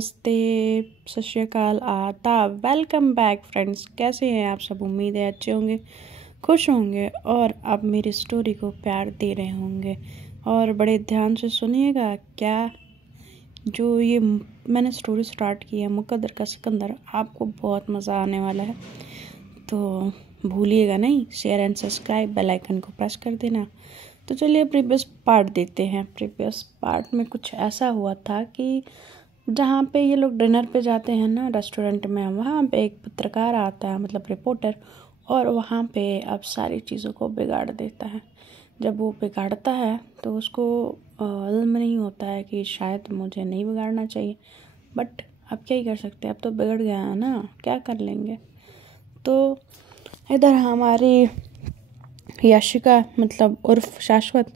नमस्ते, सत श्री अकाल, आदाब, वेलकम बैक फ्रेंड्स। कैसे हैं आप सब? उम्मीद है अच्छे होंगे, खुश होंगे और आप मेरी स्टोरी को प्यार दे रहे होंगे। और बड़े ध्यान से सुनिएगा, क्या जो ये मैंने स्टोरी स्टार्ट की है मुकद्दर का सिकंदर, आपको बहुत मज़ा आने वाला है। तो भूलिएगा नहीं, share and subscribe, bell icon को प्रेस कर देना। तो चलिए प्रीवियस पार्ट देखते हैं। प्रीवियस पार्ट में कुछ ऐसा हुआ था कि जहाँ पे ये लोग डिनर पे जाते हैं ना रेस्टोरेंट में, वहाँ पे एक पत्रकार आता है, मतलब रिपोर्टर, और वहाँ पे अब सारी चीज़ों को बिगाड़ देता है। जब वो बिगाड़ता है तो उसको इल्म नहीं होता है कि शायद मुझे नहीं बिगाड़ना चाहिए, बट अब क्या ही कर सकते हैं, अब तो बिगड़ गया है ना, क्या कर लेंगे। तो इधर हमारी याशिका मतलब उर्फ शाश्वत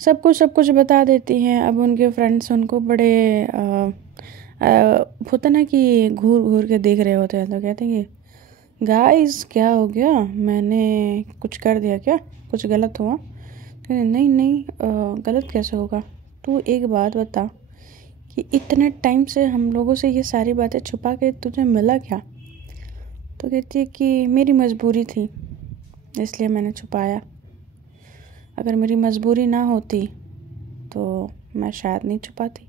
सब कुछ बता देती हैं। अब उनके फ्रेंड्स उनको बड़े होता ना कि घूर घूर के देख रहे होते हैं, तो कहते हैं कि गाइस क्या हो गया, मैंने कुछ कर दिया क्या, कुछ गलत हुआ? कहते नहीं नहीं, गलत कैसे होगा, तू एक बात बता कि इतने टाइम से हम लोगों से ये सारी बातें छुपा के तुझे मिला क्या? तो कहती है कि मेरी मजबूरी थी, इसलिए मैंने छुपाया। अगर मेरी मजबूरी ना होती तो मैं शायद नहीं छुपाती।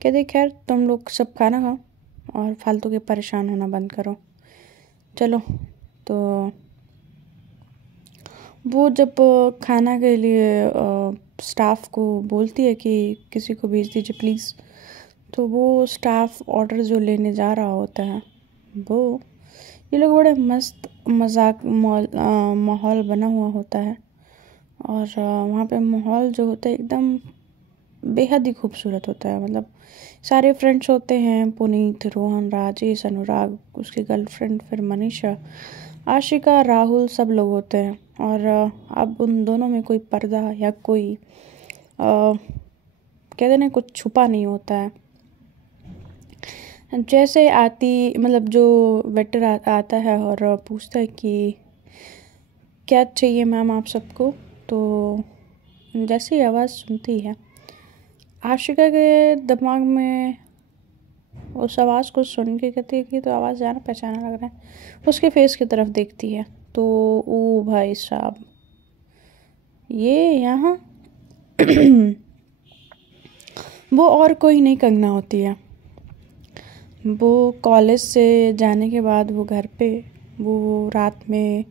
कहते खैर तुम लोग सब खाना खाओ और फालतू के परेशान होना बंद करो, चलो। तो वो जब खाना के लिए स्टाफ को बोलती है कि किसी को भेज दीजिए प्लीज़, तो वो स्टाफ ऑर्डर जो लेने जा रहा होता है, वो ये लोग बड़े मस्त मजाक माहौल बना हुआ होता है। और वहाँ पे माहौल जो होता है एकदम बेहद ही खूबसूरत होता है। मतलब सारे फ्रेंड्स होते हैं, पुनीत, रोहन, राजेश, अनुराग, उसकी गर्लफ्रेंड, फिर मनीषा, आशिका, राहुल, सब लोग होते हैं। और अब उन दोनों में कोई पर्दा या कोई कहते ना कुछ छुपा नहीं होता है। जैसे मतलब जो वेटर आता है और पूछता है कि क्या चाहिए मैम आप सबको, तो जैसे ही आवाज़ सुनती है आशिका के दिमाग में उस आवाज़ को सुन के कहती है कि तो आवाज़ जाना पहचाना लग रहा है। उसके फेस की तरफ देखती है तो ओ भाई साहब, ये यहाँ वो और कोई नहीं कंगना होती है। वो कॉलेज से जाने के बाद वो घर पे वो रात में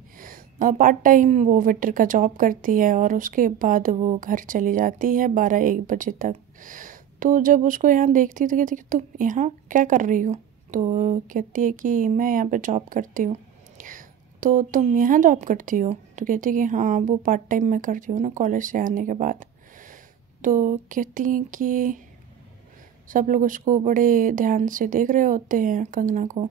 पार्ट टाइम वो वेटर का जॉब करती है और उसके बाद वो घर चली जाती है 12-1 बजे तक। तो जब उसको यहाँ देखती तो कहती कि तुम यहाँ क्या कर रही हो? तो कहती है कि मैं यहाँ पे जॉब करती हूँ। तो तुम यहाँ जॉब करती हो? तो कहती है कि हाँ, वो पार्ट टाइम मैं करती हूँ ना कॉलेज से आने के बाद। तो कहती हैं कि सब लोग उसको बड़े ध्यान से देख रहे होते हैं, कंगना को,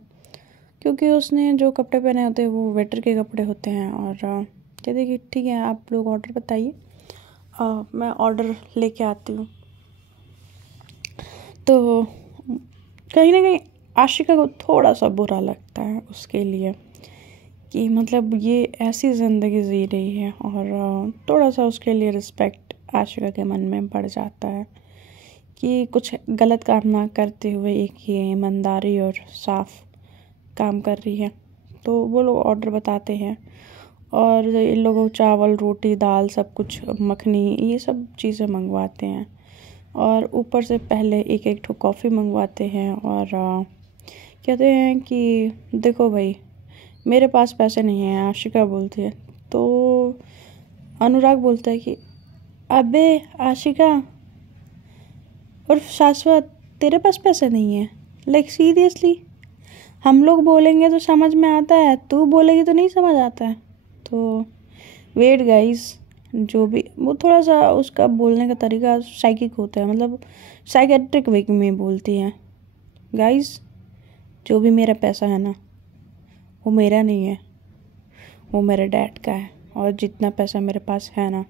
क्योंकि उसने जो कपड़े पहने होते हैं वो वेटर के कपड़े होते हैं। और कहते कि ठीक है, आप लोग ऑर्डर बताइए, मैं ऑर्डर लेके आती हूँ। तो कहीं ना कहीं आशिका को थोड़ा सा बुरा लगता है उसके लिए कि मतलब ये ऐसी ज़िंदगी जी रही है, और थोड़ा सा उसके लिए रिस्पेक्ट आशिका के मन में बढ़ जाता है कि कुछ गलत काम ना करते हुए एक ये ईमानदारी और साफ काम कर रही है। तो वो लोग ऑर्डर बताते हैं और इन लोगों को चावल, रोटी, दाल, सब कुछ, मखनी, ये सब चीज़ें मंगवाते हैं। और ऊपर से पहले एक एक ठो कॉफ़ी मंगवाते हैं और कहते हैं कि देखो भाई, मेरे पास पैसे नहीं हैं, आशिका बोलती है। तो अनुराग बोलता है कि अबे आशिका और शाश्वत, तेरे पास पैसे नहीं है? लाइक सीरियसली, हम लोग बोलेंगे तो समझ में आता है, तू बोलेगी तो नहीं समझ आता है। तो वेट गाइस, जो भी वो थोड़ा सा उसका बोलने का तरीका साइकिक होता है, मतलब साइकेट्रिक वे में बोलती है। गाइस, जो भी मेरा पैसा है ना, वो मेरा नहीं है, वो मेरे डैड का है, और जितना पैसा मेरे पास है ना,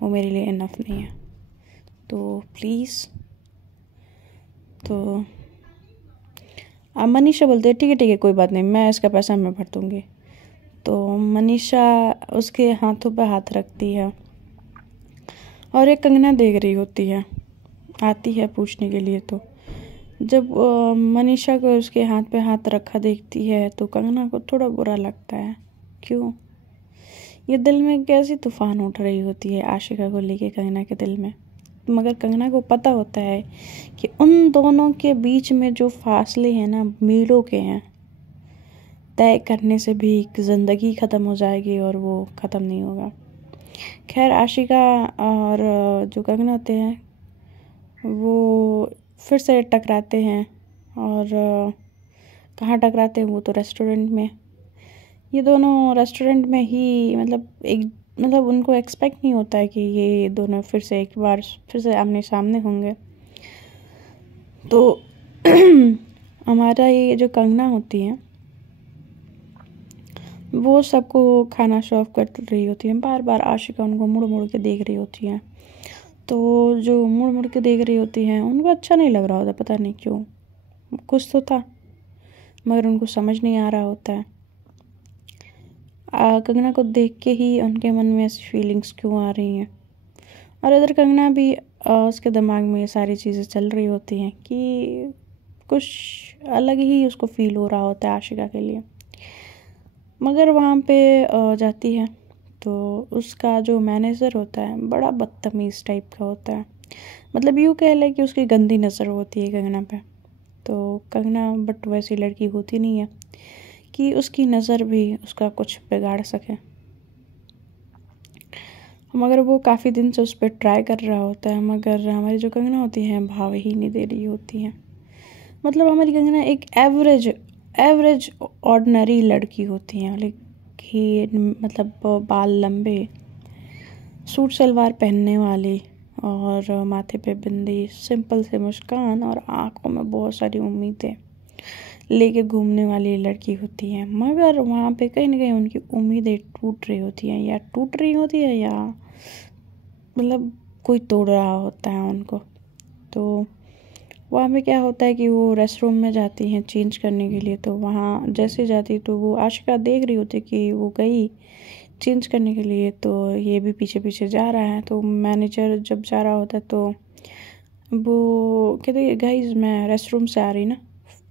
वो मेरे लिए इनफ नहीं है। तो प्लीज़। तो मनीषा बोलते हैं ठीक है कोई बात नहीं, मैं इसका पैसा मैं भर दूँगी। तो मनीषा उसके हाथों पे हाथ रखती है और एक कंगना देख रही होती है, आती है पूछने के लिए। तो जब मनीषा को उसके हाथ पे हाथ रखा देखती है तो कंगना को थोड़ा बुरा लगता है। क्यों? ये दिल में कैसी तूफान उठ रही होती है आशिका को लेके कंगना के दिल में। मगर कंगना को पता होता है कि उन दोनों के बीच में जो फासले हैं ना, मीलों के हैं। तय करने से भी ज़िंदगी ख़त्म हो जाएगी और वो ख़त्म नहीं होगा। खैर, आशिका और जो कंगना होते हैं वो फिर से टकराते हैं। और कहाँ टकराते हैं? वो तो रेस्टोरेंट में। ये दोनों रेस्टोरेंट में ही मतलब उनको एक्सपेक्ट नहीं होता है कि ये दोनों फिर से एक बार फिर से आमने सामने होंगे। तो हमारा ये जो कंगना होती है वो सबको खाना सर्व कर रही होती है। बार बार आशिका उनको मुड़ मुड़ के देख रही होती है। तो जो मुड़ मुड़ के देख रही होती हैं उनको अच्छा नहीं लग रहा होता, पता नहीं क्यों। कुछ तो था मगर उनको समझ नहीं आ रहा होता है। कंगना को देख के ही उनके मन में ऐसी फीलिंग्स क्यों आ रही हैं। और इधर कंगना भी उसके दिमाग में ये सारी चीज़ें चल रही होती हैं कि कुछ अलग ही उसको फील हो रहा होता है आशिका के लिए। मगर वहाँ पे जाती है तो उसका जो मैनेजर होता है बड़ा बदतमीज़ टाइप का होता है। मतलब यूँ कह ले कि उसकी गंदी नज़र होती है कंगना पे। तो कंगना बट वैसी लड़की होती नहीं है कि उसकी नज़र भी उसका कुछ बिगाड़ सके। मगर वो काफ़ी दिन से उस पर ट्राई कर रहा होता है, मगर हमारी जो कंगना होती है भाव ही नहीं दे रही होती है। मतलब हमारी कंगना एक एवरेज ऑर्डिनरी लड़की होती है। मतलब बाल लंबे, सूट सलवार पहनने वाली और माथे पे बिंदी, सिंपल से मुस्कान और आंखों में बहुत सारी उम्मीदें लेके घूमने वाली लड़की होती है। मगर वहाँ पे कहीं ना कहीं उनकी उम्मीदें टूट रही होती हैं, या टूट रही होती है या मतलब कोई तोड़ रहा होता है उनको। तो वहाँ पे क्या होता है कि वो रेस्ट रूम में जाती हैं चेंज करने के लिए। तो वहाँ जैसे जाती तो वो आशिका देख रही होती कि वो गई चेंज करने के लिए, तो ये भी पीछे पीछे जा रहा है। तो मैनेजर जब जा रहा होता है तो वो कहते गाइस मैं रेस्ट रूम से आ रही ना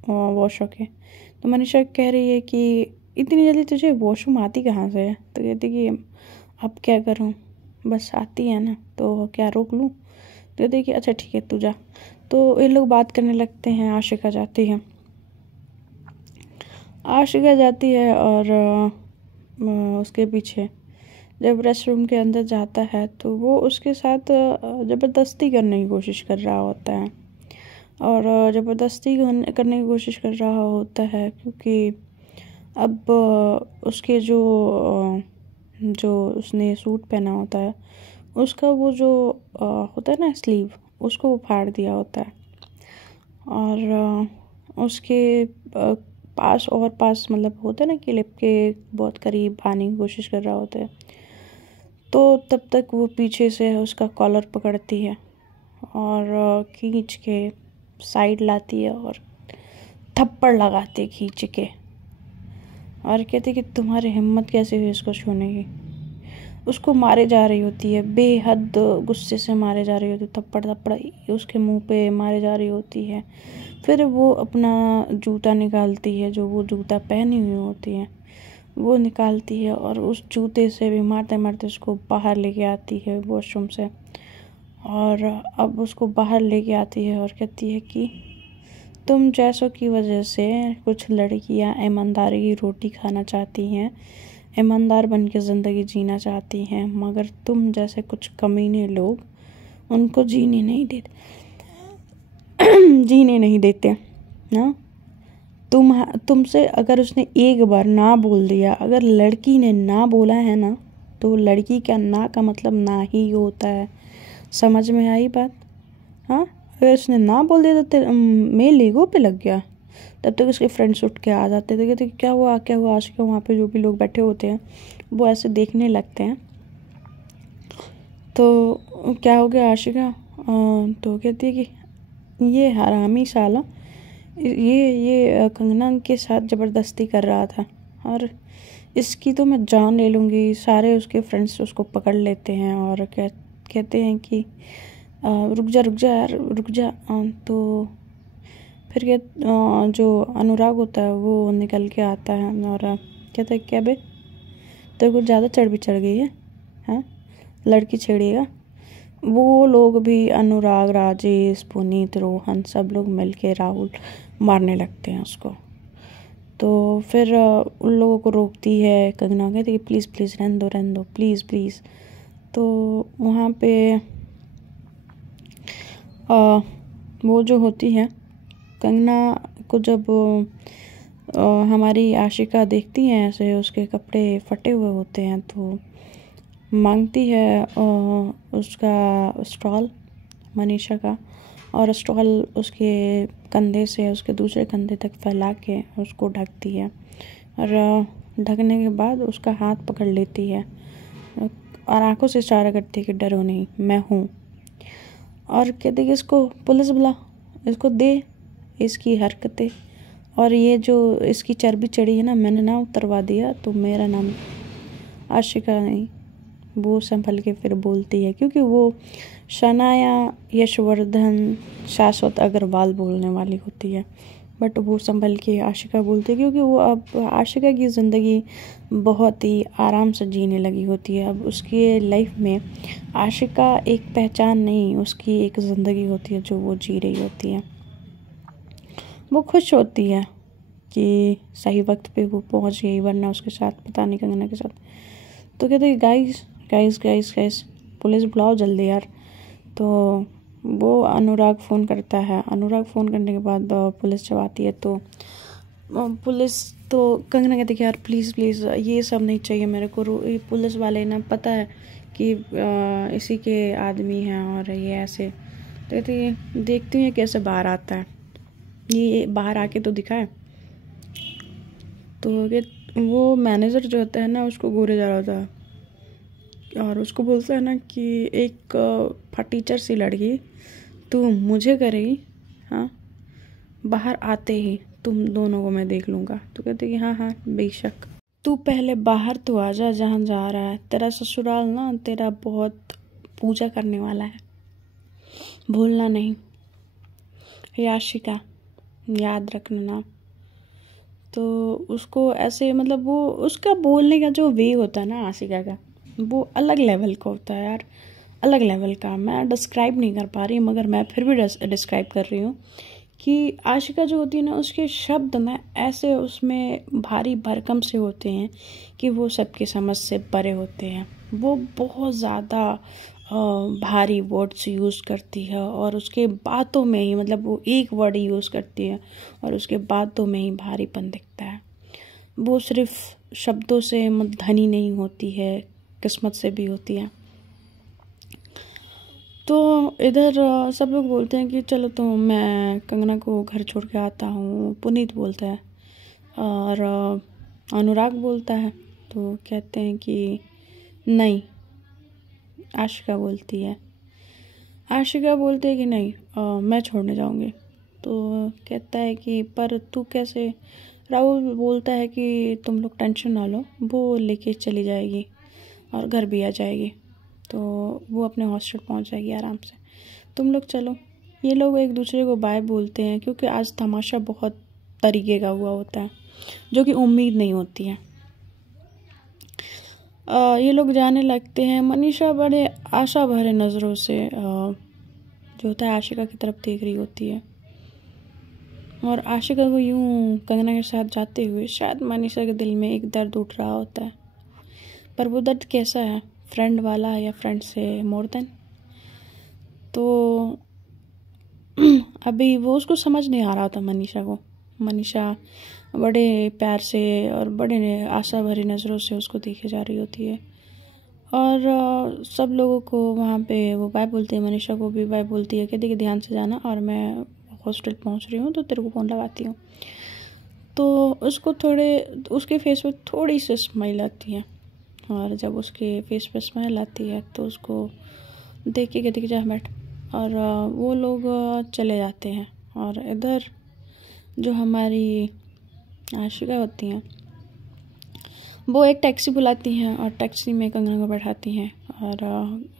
वॉश होके। तो मनीषा कह रही है कि इतनी जल्दी तुझे वॉशरूम आती कहाँ से है? तो कहती कि अब क्या करूँ, बस आती है ना, तो क्या रोक लूँ? तो कहती कि अच्छा ठीक है तू जा। तो ये लोग बात करने लगते हैं। आशिका जाती है और उसके पीछे जब रेस्ट रूम के अंदर जाता है तो वो उसके साथ ज़बरदस्ती करने की कोशिश कर रहा होता है। और ज़बरदस्ती करने की कोशिश कर रहा होता है क्योंकि अब उसके जो उसने सूट पहना होता है उसका वो जो होता है ना स्लीव, उसको वो फाड़ दिया होता है। और उसके पास मतलब होता है ना कि लिप के बहुत करीब आने की कोशिश कर रहा होता है। तो तब तक वो पीछे से उसका कॉलर पकड़ती है और खींच के साइड लाती है और थप्पड़ लगाती खींच के, और कहती कि तुम्हारी हिम्मत कैसे हुई इसको छूने की। उसको मारे जा रही होती है, बेहद गुस्से से मारे जा रही होती है, थप्पड़ उसके मुंह पे मारे जा रही होती है। फिर वो अपना जूता निकालती है, जो वो जूता पहनी हुई होती है वो निकालती है और उस जूते से भी मारते मारते उसको बाहर लेके आती है वॉशरूम से। और अब उसको बाहर लेके आती है और कहती है कि तुम जैसों की वजह से कुछ लड़कियां ईमानदारी की रोटी खाना चाहती हैं, ईमानदार बन के ज़िंदगी जीना चाहती हैं, मगर तुम जैसे कुछ कमीने लोग उनको जीने नहीं देते ना। तुमसे अगर उसने एक बार ना बोल दिया, अगर लड़की ने ना बोला है ना, तो लड़की का ना का मतलब ना ही होता है। समझ में आई बात? हाँ, अगर उसने ना बोल दिया तो मेरे लीगो पे लग गया। तब तक उसके फ्रेंड्स उठ के आ जाते थे, कहते क्या हुआ आशिका। वहाँ पे जो भी लोग बैठे होते हैं वो ऐसे देखने लगते हैं। तो क्या हो गया आशिका? तो कहती है कि ये हरामी साला ये कंगना के साथ ज़बरदस्ती कर रहा था और इसकी तो मैं जान ले लूँगी। सारे उसके फ्रेंड्स उसको पकड़ लेते हैं और कहते हैं कि रुक जा यार रुक जा। तो फिर जो अनुराग होता है वो निकल के आता है और कहता है क्या बे, तेरे को ज़्यादा चढ़ गई है, हाँ लड़की छेड़िएगा। वो लोग भी, अनुराग, राजेश, पुनीत, रोहन, सब लोग मिलके राहुल मारने लगते हैं उसको। तो फिर उन लोगों को रोकती है कंगना, कहती है कि प्लीज़ प्लीज़ रहने दो प्लीज़ प्लीज़। तो वहाँ पे वो जो होती है कंगना को, जब हमारी आशिका देखती हैं ऐसे उसके कपड़े फटे हुए होते हैं, तो मांगती है उसका स्टॉल, मनीषा का, और स्टॉल उसके कंधे से उसके दूसरे कंधे तक फैला के उसको ढकती है। और ढकने के बाद उसका हाथ पकड़ लेती है और आंखों से इशारा करती है कि डरो नहीं, मैं हूँ। और कहती है कि इसको पुलिस बुला, इसको दे इसकी हरकतें, और ये जो इसकी चर्बी चढ़ी है ना, मैंने ना उतरवा दिया तो मेरा नाम आशिका नहीं। वो संभल के फिर बोलती है, क्योंकि वो शनाया यशवर्धन शाश्वत अग्रवाल बोलने वाली होती है, बट वो संभल के आशिका बोलती है, क्योंकि वो अब आशिका की ज़िंदगी बहुत ही आराम से जीने लगी होती है। अब उसकी लाइफ में आशिका एक पहचान नहीं, उसकी एक ज़िंदगी होती है जो वो जी रही होती है। वो खुश होती है कि सही वक्त पे वो पहुंच गई, वरना उसके साथ पता नहीं कंगना के साथ। तो कहते हैं guys guys guys guys police बुलाओ जल्दी यार। तो वो अनुराग फ़ोन करता है। अनुराग फ़ोन करने के बाद पुलिस जब आती है तो पुलिस, तो कंगना कहती है कि यार प्लीज़ प्लीज़ ये सब नहीं चाहिए मेरे को, ये पुलिस वाले ना पता है कि इसी के आदमी हैं और ये ऐसे। तो कहती है देखती हूँ ये कैसे बाहर आता है, ये बाहर आके तो दिखाए। तो वो मैनेजर जो होता है ना उसको घूरे जा रहा होता है और उसको बोलता है ना कि एक फटीचर सी लड़की तू मुझे करेगी, हाँ बाहर आते ही तुम दोनों को मैं देख लूँगा। तो कहते कि हाँ हाँ बेशक, तू पहले बाहर तो आ जा जहाँ जा रहा है, तेरा ससुराल ना तेरा बहुत पूजा करने वाला है, भूलना नहीं याशिका, याद रखना ना। तो उसको ऐसे मतलब वो उसका बोलने का जो वे होता है ना आशिका का, वो अलग लेवल का होता है यार, अलग लेवल का। मैं डिस्क्राइब नहीं कर पा रही मगर मैं फिर भी डिस्क्राइब कर रही हूँ कि आशिका जो होती है ना उसके शब्द ना ऐसे उसमें भारी भरकम से होते हैं कि वो सबकी समझ से परे होते हैं। वो बहुत ज़्यादा भारी वर्ड्स यूज़ करती है और उसके बातों में ही, मतलब वो एक वर्ड यूज़ करती है और उसके बातों में ही भारीपन दिखता है। वो सिर्फ शब्दों से धनी नहीं होती है, किस्मत से भी होती है। तो इधर सब लोग बोलते हैं कि चलो तो मैं कंगना को घर छोड़ के आता हूँ, पुनीत बोलता है और अनुराग बोलता है। तो कहते हैं कि नहीं, आशिका बोलती है कि नहीं मैं छोड़ने जाऊँगी। तो कहता है कि पर तू कैसे। राहुल बोलता है कि तुम लोग टेंशन ना लो, वो लेके चली जाएगी और घर भी आ जाएगी, तो वो अपने हॉस्टल पहुंच जाएगी आराम से, तुम लोग चलो। ये लोग एक दूसरे को बाय बोलते हैं क्योंकि आज तमाशा बहुत तरीके का हुआ होता है जो कि उम्मीद नहीं होती है। ये लोग जाने लगते हैं। मनीषा बड़े आशा भरे नज़रों से जो होता है आशिका की तरफ देख रही होती है और आशिका को यूं कंगना के साथ जाते हुए शायद मनीषा के दिल में एक दर्द उठ रहा होता है। पर वो दर्द कैसा है, फ्रेंड वाला है या फ्रेंड से मोर देन। तो अभी वो उसको समझ नहीं आ रहा था मनीषा को। मनीषा बड़े प्यार से और बड़े आशा भरी नज़रों से उसको देखे जा रही होती है और सब लोगों को वहाँ पे वो बाय बोलती है, मनीषा को भी बाय बोलती है, कहती कि ध्यान से जाना और मैं हॉस्टल पहुँच रही हूँ तो तेरे को फ़ोन लगाती हूँ। तो उसको उसके फेस पे थोड़ी सी स्माइल आती है और जब उसके फेस पे स्माइल आती है तो उसको देख के कहती कि जा बैठ, और वो लोग चले जाते हैं। और इधर जो हमारी आशिका होती हैं वो एक टैक्सी बुलाती हैं और टैक्सी में कंगना को बैठाती हैं और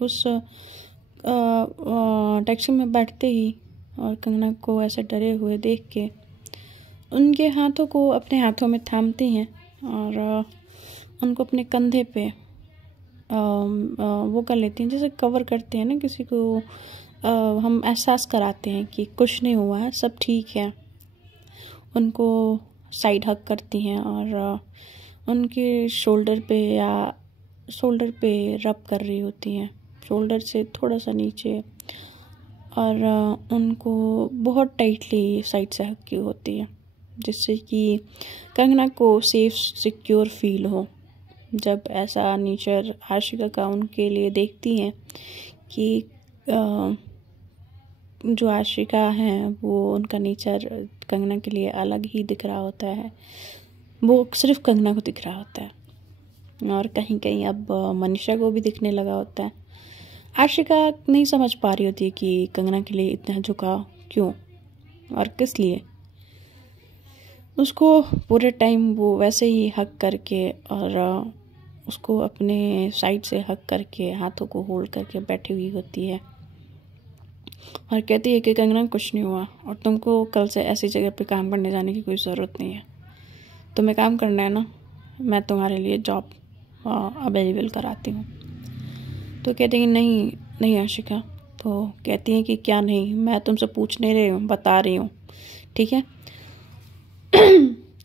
उस टैक्सी में बैठते ही और कंगना को ऐसे डरे हुए देख के उनके हाथों को अपने हाथों में थामती हैं और उनको अपने कंधे पे वो कर लेती हैं, जैसे कवर करते हैं ना किसी को, हम एहसास कराते हैं कि कुछ नहीं हुआ है, सब ठीक है। उनको साइड हग करती हैं और उनके शोल्डर पे रब कर रही होती हैं, शोल्डर से थोड़ा सा नीचे, और उनको बहुत टाइटली साइड से हग की होती है, जिससे कि कंगना को सेफ सिक्योर फील हो। जब ऐसा नेचर आशिका का उनके लिए देखती हैं कि जो आशिका हैं वो उनका नेचर कंगना के लिए अलग ही दिख रहा होता है, वो सिर्फ कंगना को दिख रहा होता है और कहीं कहीं अब मनीषा को भी दिखने लगा होता है। आशिका नहीं समझ पा रही होती है कि कंगना के लिए इतना झुकाव क्यों और किस लिए। उसको पूरे टाइम वो वैसे ही हक करके और उसको अपने साइड से हक करके हाथों को होल्ड करके बैठी हुई होती है और कहती है कि कंगना कुछ नहीं हुआ और तुमको कल से ऐसी जगह पे काम करने जाने की कोई ज़रूरत नहीं है। तुम्हें काम करना है ना, मैं तुम्हारे लिए जॉब अवेलेबल कराती हूँ। तो कहती है नहीं आशिका। तो कहती है कि क्या नहीं, मैं तुमसे पूछ नहीं रही हूँ, बता रही हूँ, ठीक है।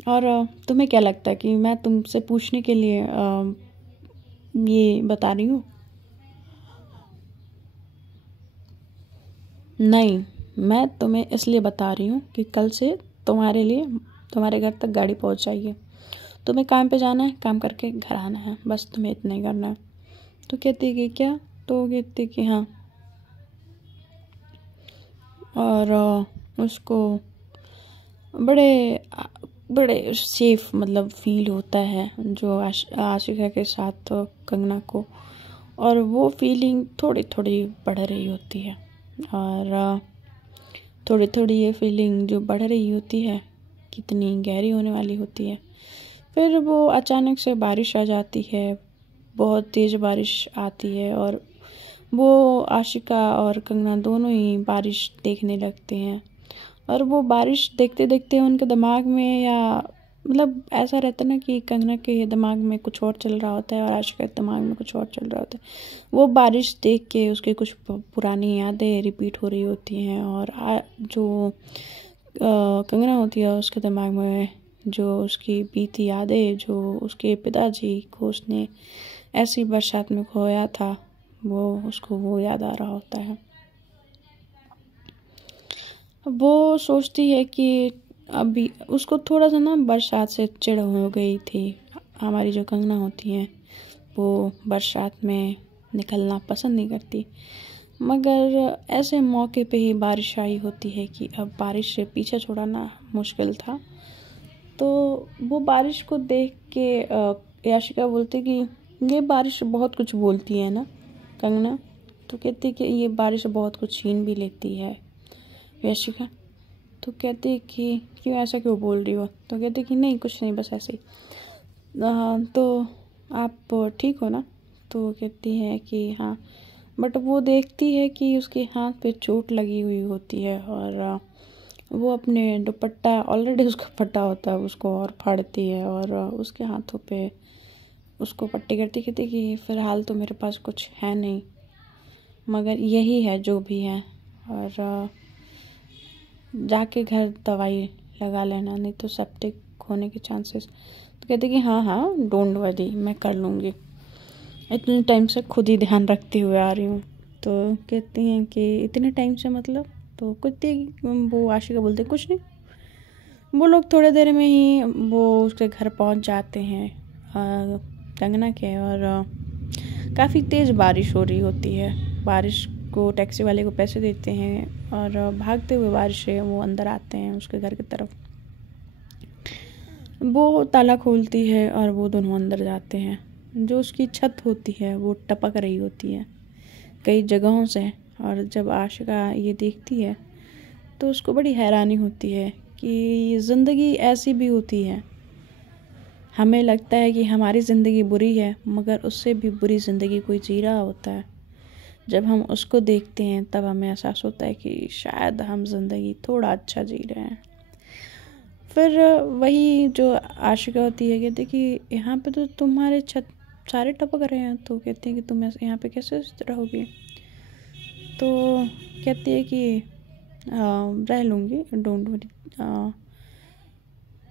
और तुम्हें क्या लगता है कि मैं तुमसे पूछने के लिए ये बता रही हूँ? नहीं, मैं तुम्हें इसलिए बता रही हूँ कि कल से तुम्हारे लिए तुम्हारे घर तक गाड़ी पहुँच जाएगी। तुम्हें काम पे जाना है, काम करके घर आना है, बस तुम्हें इतना ही करना है। तो कहती कि क्या? तो कहती कि हाँ। और उसको बड़े सेफ मतलब फील होता है जो आशिका के साथ कंगना को, और वो फीलिंग थोड़ी थोड़ी बढ़ रही होती है और थोड़ी थोड़ी ये फीलिंग जो बढ़ रही होती है कितनी गहरी होने वाली होती है। फिर वो अचानक से बारिश आ जाती है, बहुत तेज़ बारिश आती है और वो आशिका और कंगना दोनों ही बारिश देखने लगते हैं। और वो बारिश देखते देखते उनके दिमाग में, या मतलब ऐसा रहता है ना कि कंगना के दिमाग में कुछ और चल रहा होता है और आशिका के दिमाग में कुछ और चल रहा होता है। वो बारिश देख के उसके कुछ पुरानी यादें रिपीट हो रही होती हैं और जो कंगना होती है उसके दिमाग में जो उसकी बीती यादें, जो उसके पिताजी को उसने ऐसी बरसात में खोया था, वो याद आ रहा होता है। वो सोचती है कि अभी उसको थोड़ा सा ना बरसात से चिढ़ हो गई थी। हमारी जो कंगना होती हैं वो बरसात में निकलना पसंद नहीं करती, मगर ऐसे मौके पे ही बारिश आई होती है कि अब बारिश से पीछा छुड़ाना मुश्किल था। तो वो बारिश को देख के आशिका बोलती कि ये बारिश बहुत कुछ बोलती है ना कंगना। तो कहती कि ये बारिश बहुत कुछ छीन भी लेती है आशिका। तो कहती कि क्यों, ऐसा क्यों बोल रही हो? तो कहती कि नहीं कुछ नहीं, बस ऐसे ही। तो आप ठीक हो ना? तो कहती है कि हाँ, बट वो देखती है कि उसके हाथ पे चोट लगी हुई होती है और वो अपने दुपट्टा, ऑलरेडी उसका फटा होता है, उसको और फाड़ती है और उसके हाथों पे उसको पट्टी करती, कहती कि फ़िलहाल तो मेरे पास कुछ है नहीं, मगर यही है जो भी है, और जाके घर दवाई लगा लेना, नहीं तो सेप्टिक होने के चांसेस। तो कहते कि हाँ डोंट वरी, मैं कर लूँगी, इतने टाइम से खुद ही ध्यान रखते हुए आ रही हूँ। तो कहती हैं कि इतने टाइम से मतलब? तो वो आशिका बोलते कुछ नहीं। वो लोग थोड़ी देर में ही वो उसके घर पहुँच जाते हैं कंगना के, और काफ़ी तेज़ बारिश हो रही होती है। बारिश को टैक्सी वाले को पैसे देते हैं और भागते हुए बारिश से वो अंदर आते हैं उसके घर की तरफ। वो ताला खोलती है और वो दोनों अंदर जाते हैं। जो उसकी छत होती है वो टपक रही होती है कई जगहों से, और जब आशिका ये देखती है तो उसको बड़ी हैरानी होती है कि ज़िंदगी ऐसी भी होती है। हमें लगता है कि हमारी ज़िंदगी बुरी है, मगर उससे भी बुरी ज़िंदगी कोई जी रहा होता है। जब हम उसको देखते हैं तब हमें एहसास होता है कि शायद हम ज़िंदगी थोड़ा अच्छा जी रहे हैं। फिर वही जो आशिका होती है कहती है कि यहाँ पे तो तुम्हारे छत सारे टपक रहे हैं, तो कहती है कि तुम यहाँ पे कैसे रहोगी। तो कहती है कि रह लूँगी, डोंट वरी,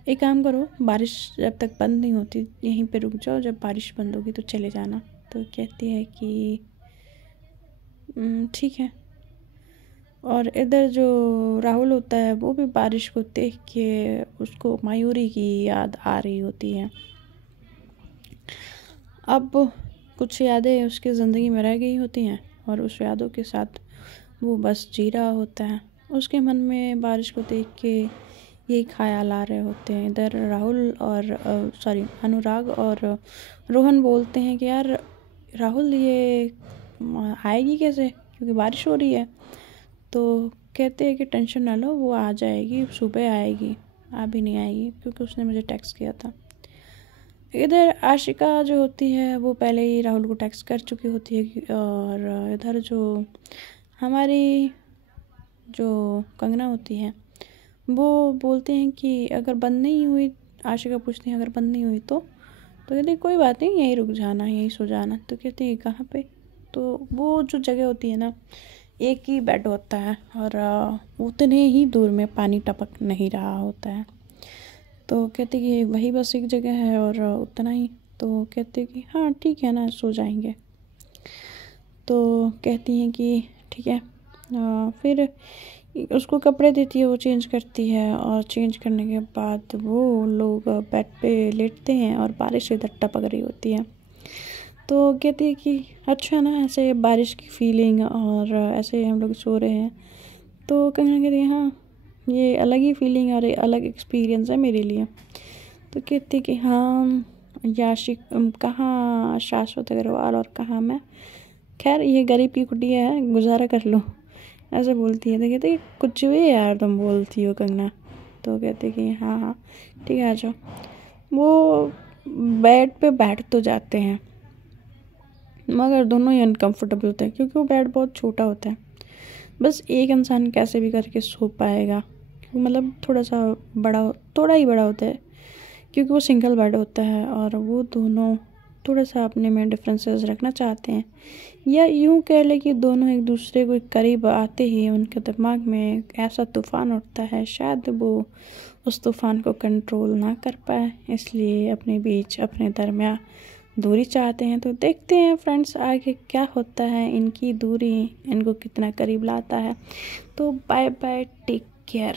एक काम करो, बारिश जब तक बंद नहीं होती यहीं पे रुक जाओ, जब बारिश बंद होगी तो चले जाना। तो कहती है कि ठीक है। और इधर जो राहुल होता है वो भी बारिश को देख के उसको मयूरी की याद आ रही होती है। अब कुछ यादें उसकी ज़िंदगी में रह गई होती हैं और उस यादों के साथ वो बस जी रहा होता है। उसके मन में बारिश को देख के यही ख्याल आ रहे होते हैं। इधर राहुल और अनुराग और रोहन बोलते हैं कि यार राहुल ये आएगी कैसे, क्योंकि बारिश हो रही है। तो कहते हैं कि टेंशन ना लो, वो आ जाएगी, सुबह आएगी, अभी नहीं आएगी क्योंकि उसने मुझे टेक्स्ट किया था। इधर आशिका जो होती है वो पहले ही राहुल को टेक्स्ट कर चुकी होती है। और इधर जो हमारी जो कंगना होती है वो बोलते हैं कि अगर बंद नहीं हुई, आशिका पूछती है अगर बंद नहीं हुई तो कहते हैं कोई बात नहीं, यहीं रुक जाना, यहीं सो जाना। तो कहते हैं कहाँ पे। तो वो जो जगह होती है ना, एक ही बेड होता है और उतने ही दूर में पानी टपक नहीं रहा होता है। तो कहते कि वही बस एक जगह है और उतना ही। तो कहते कि हाँ ठीक है ना, सो जाएंगे। तो कहती हैं कि ठीक है। फिर उसको कपड़े देती है, वो चेंज करती है और चेंज करने के बाद वो लोग बेड पे लेटते हैं और बारिश इधर टपक रही होती है। तो कहती है कि अच्छा ना, ऐसे बारिश की फीलिंग और ऐसे हम लोग सो रहे हैं। तो कंगना कहती है हाँ, ये अलग ही फीलिंग और अलग एक्सपीरियंस है मेरे लिए। तो कहती है कि हाँ याशिक कहाँ शाश्वत अग्रवाल और कहाँ मैं, खैर ये गरीब की कुटिया है, गुजारा कर लो, ऐसे बोलती है। तो कहते कि कुछ भी यार तुम बोलती हो कंगना। तो कहते कि हाँ हाँ ठीक है आ जाओ। वो बेड पे बैठ तो जाते हैं मगर दोनों ही अनकंफर्टेबल होते हैं क्योंकि वो बेड बहुत छोटा होता है। बस एक इंसान कैसे भी करके सो पाएगा, मतलब थोड़ा ही बड़ा होता है क्योंकि वो सिंगल बेड होता है और वो दोनों थोड़ा सा अपने में डिफरेंसेस रखना चाहते हैं, या यूं कह ले कि दोनों एक दूसरे को करीब आते ही उनके दिमाग में ऐसा तूफ़ान उठता है, शायद वो उस तूफ़ान को कंट्रोल ना कर पाए, इसलिए अपने बीच अपने दरमियान दूरी चाहते हैं। तो देखते हैं फ्रेंड्स आगे क्या होता है, इनकी दूरी इनको कितना करीब लाता है। तो बाय बाय, टेक केयर।